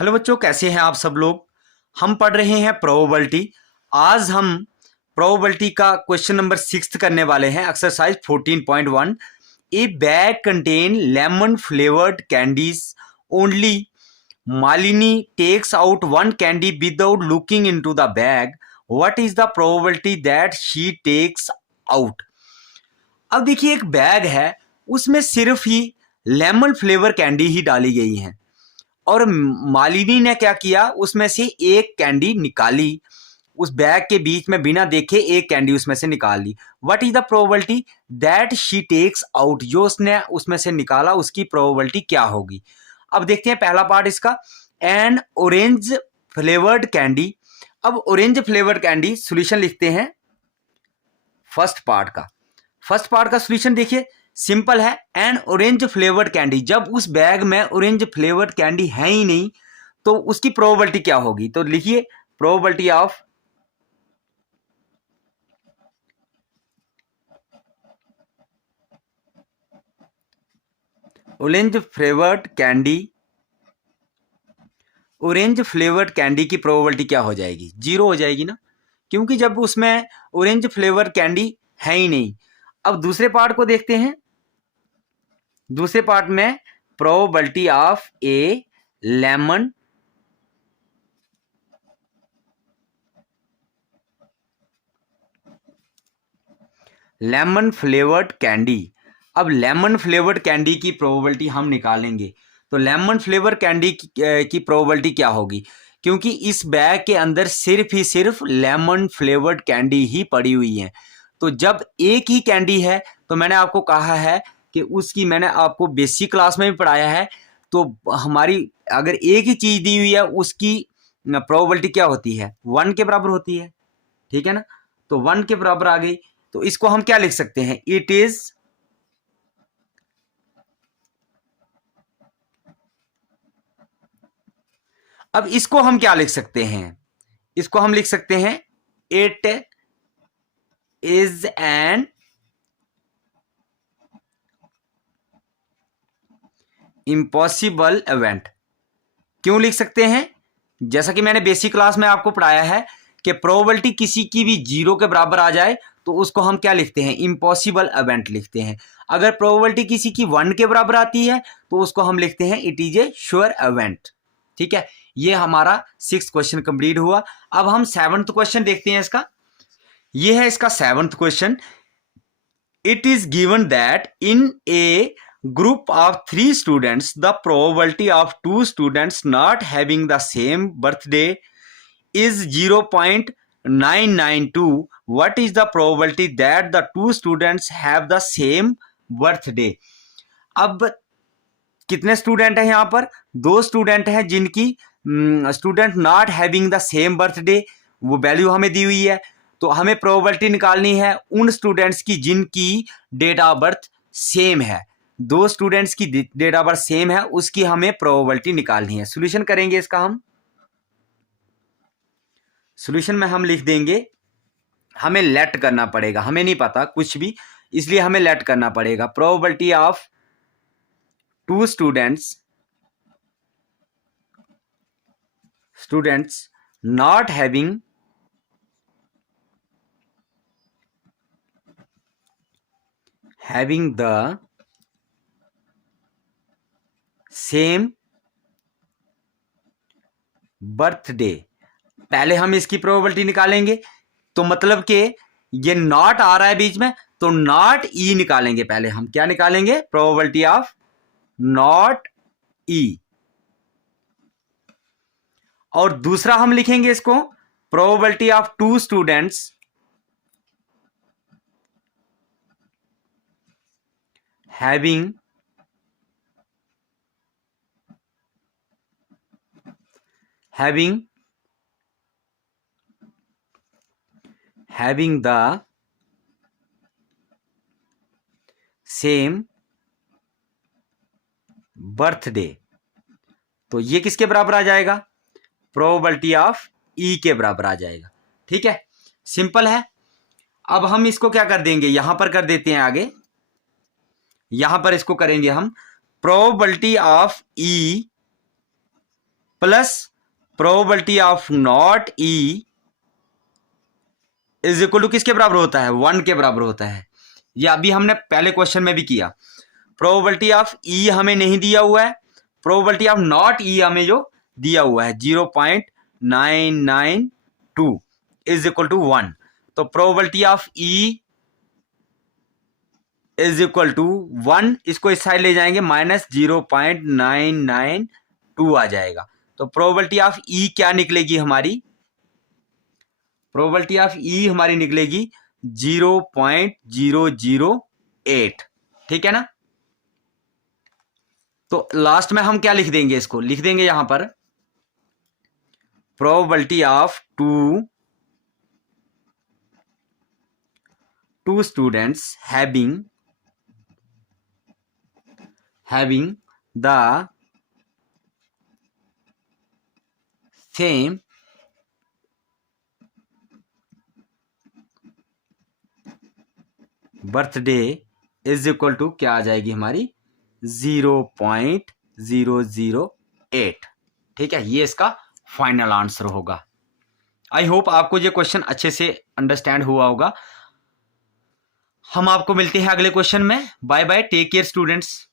Hello बच्चों, कैसे हैं आप सब लोग। हम पढ़ रहे हैं प्रोबेबिलिटी। आज हम प्रोबेबिलिटी का क्वेश्चन नंबर 6 करने वाले हैं, exercise 14.1। A bag contain lemon flavoured candies only Malini takes out one candy without looking into the bag. What is the probability that she takes out. अब देखिए, एक बैग है, उसमें सिर्फ ही लेमन फ्लेवर कैंडी ही डाली गई है और मालिनी ने क्या किया, उसमें से एक कैंडी निकाली, उस बैग के बीच में बिना देखे एक कैंडी उसमें से निकाल ली। What is the probability that she takes out, जो उसने उसमें से निकाला उसकी प्रोबेबिलिटी क्या होगी। अब देखते हैं पहला पार्ट इसका, एन ऑरेंज फ्लेवर्ड कैंडी। अब ऑरेंज फ्लेवर्ड कैंडी सॉल्यूशन लिखते हैं फर्स्ट पार्ट का सॉल्यूशन देखिए, सिंपल है। एन ऑरेंज फ्लेवर्ड कैंडी, जब उस बैग में ऑरेंज फ्लेवर्ड कैंडी है ही नहीं तो उसकी प्रोबेबिलिटी क्या होगी। तो लिखिए probability of orange flavoured candy की प्रोबेबिलिटी क्या हो जाएगी, 0 हो जाएगी ना, क्योंकि जब उसमें ऑरेंज फ्लेवर कैंडी है ही नहीं। अब दूसरे पार्ट को देखते हैं। दूसरे पार्ट में probability of A lemon flavoured candy. अब लेमन फ्लेवर्ड कैंडी की प्रोबेबिलिटी हम निकालेंगे, तो लेमन फ्लेवर कैंडी की प्रोबेबिलिटी क्या होगी, क्योंकि इस बैग के अंदर सिर्फ ही सिर्फ लेमन फ्लेवर्ड कैंडी ही पड़ी हुई है। तो जब एक ही कैंडी है तो मैंने आपको कहा है कि उसकी, मैंने आपको बेसिक क्लास में भी पढ़ाया है, तो हमारी अगर एक ही चीज दी हुई है उसकी प्रोबेबिलिटी क्या होती है, 1 के बराबर होती है, ठीक है ना। तो 1 के बराबर आ गई, तो इसको हम क्या लिख सकते हैं, इट इज अब इसको हम क्या लिख सकते हैं, इसको हम लिख सकते हैं it is an impossible event. क्यों लिख सकते हैं, जैसा कि मैंने बेसिक क्लास में आपको पढ़ाया है कि प्रोबेबिलिटी किसी की भी 0 के बराबर आ जाए तो उसको हम क्या लिखते हैं, इम्पॉसिबल इवेंट लिखते हैं। अगर प्रोबेबिलिटी किसी की 1 के बराबर आती है तो उसको हम लिखते हैं it is a sure event. ठीक है, ये हमारा 6th क्वेश्चन कंप्लीट हुआ। अब हम 7th क्वेश्चन देखते हैं इसका। ये है इसका 7th question. It is given that in A group of 3 students the probability of 2 students not having the same birthday is 0.992. what is the probability that the 2 students have the same birthday। अब कितने student हैं यहाँ पर, 2 student हैं जिनकी student not having the same birthday, वो value हमें दी हुई है। तो हमें प्रोबेबिलिटी निकालनी है उन स्टूडेंट्स की जिनकी डेट ऑफ बर्थ सेम है। 2 स्टूडेंट्स की डेट ऑफ बर्थ सेम है, उसकी हमें प्रोबेबिलिटी निकालनी है। सॉल्यूशन करेंगे इसका हम। सॉल्यूशन में हम लिख देंगे, हमें लेट करना पड़ेगा, हमें नहीं पता कुछ भी, इसलिए हमें लेट करना पड़ेगा। Probability of 2 students not having the same birthday। पहले हम इसकी प्रोबेबिलिटी निकालेंगे, तो मतलब कि ये नॉट आ रहा है बीच में, तो नॉट ई निकालेंगे। पहले हम क्या निकालेंगे, प्रोबेबिलिटी ऑफ नॉट ई। और दूसरा हम लिखेंगे इसको probability of 2 students having the same birthday। तो ये किसके बराबर आ जाएगा, प्रोबेबिलिटी ऑफ ई के बराबर आ जाएगा। ठीक है, सिंपल है। अब हम इसको क्या कर देंगे, यहां पर कर देते हैं आगे, यहां पर इसको करेंगे हम probability of E plus probability of not E is equal to किसके बराबर होता है, 1 के बराबर होता है। ये अभी हमने पहले क्वेश्चन में भी किया। प्रोबेबिलिटी ऑफ ई हमें नहीं दिया हुआ है, प्रोबेबिलिटी ऑफ नॉट ई हमें जो दिया हुआ है 0.992 इज इक्वल टू 1। तो probability of E is equal to 1, इसको इस साइड ले जाएंगे माइनस 0.992 आ जाएगा। तो प्रोबेबिलिटी ऑफ ई क्या निकलेगी हमारी, प्रोबेबिलिटी ऑफ ई हमारी निकलेगी 0.008। ठीक है ना। तो लास्ट में हम क्या लिख देंगे, इसको लिख देंगे यहां पर probability of two students having the same birthday is equal to क्या आ जाएगी हमारी 0.008। ठीक है, ये इसका फाइनल आंसर होगा। आई होप आपको ये क्वेश्चन अच्छे से अंडरस्टैंड हुआ होगा। हम आपको मिलते हैं अगले क्वेश्चन में। Bye bye, take care students.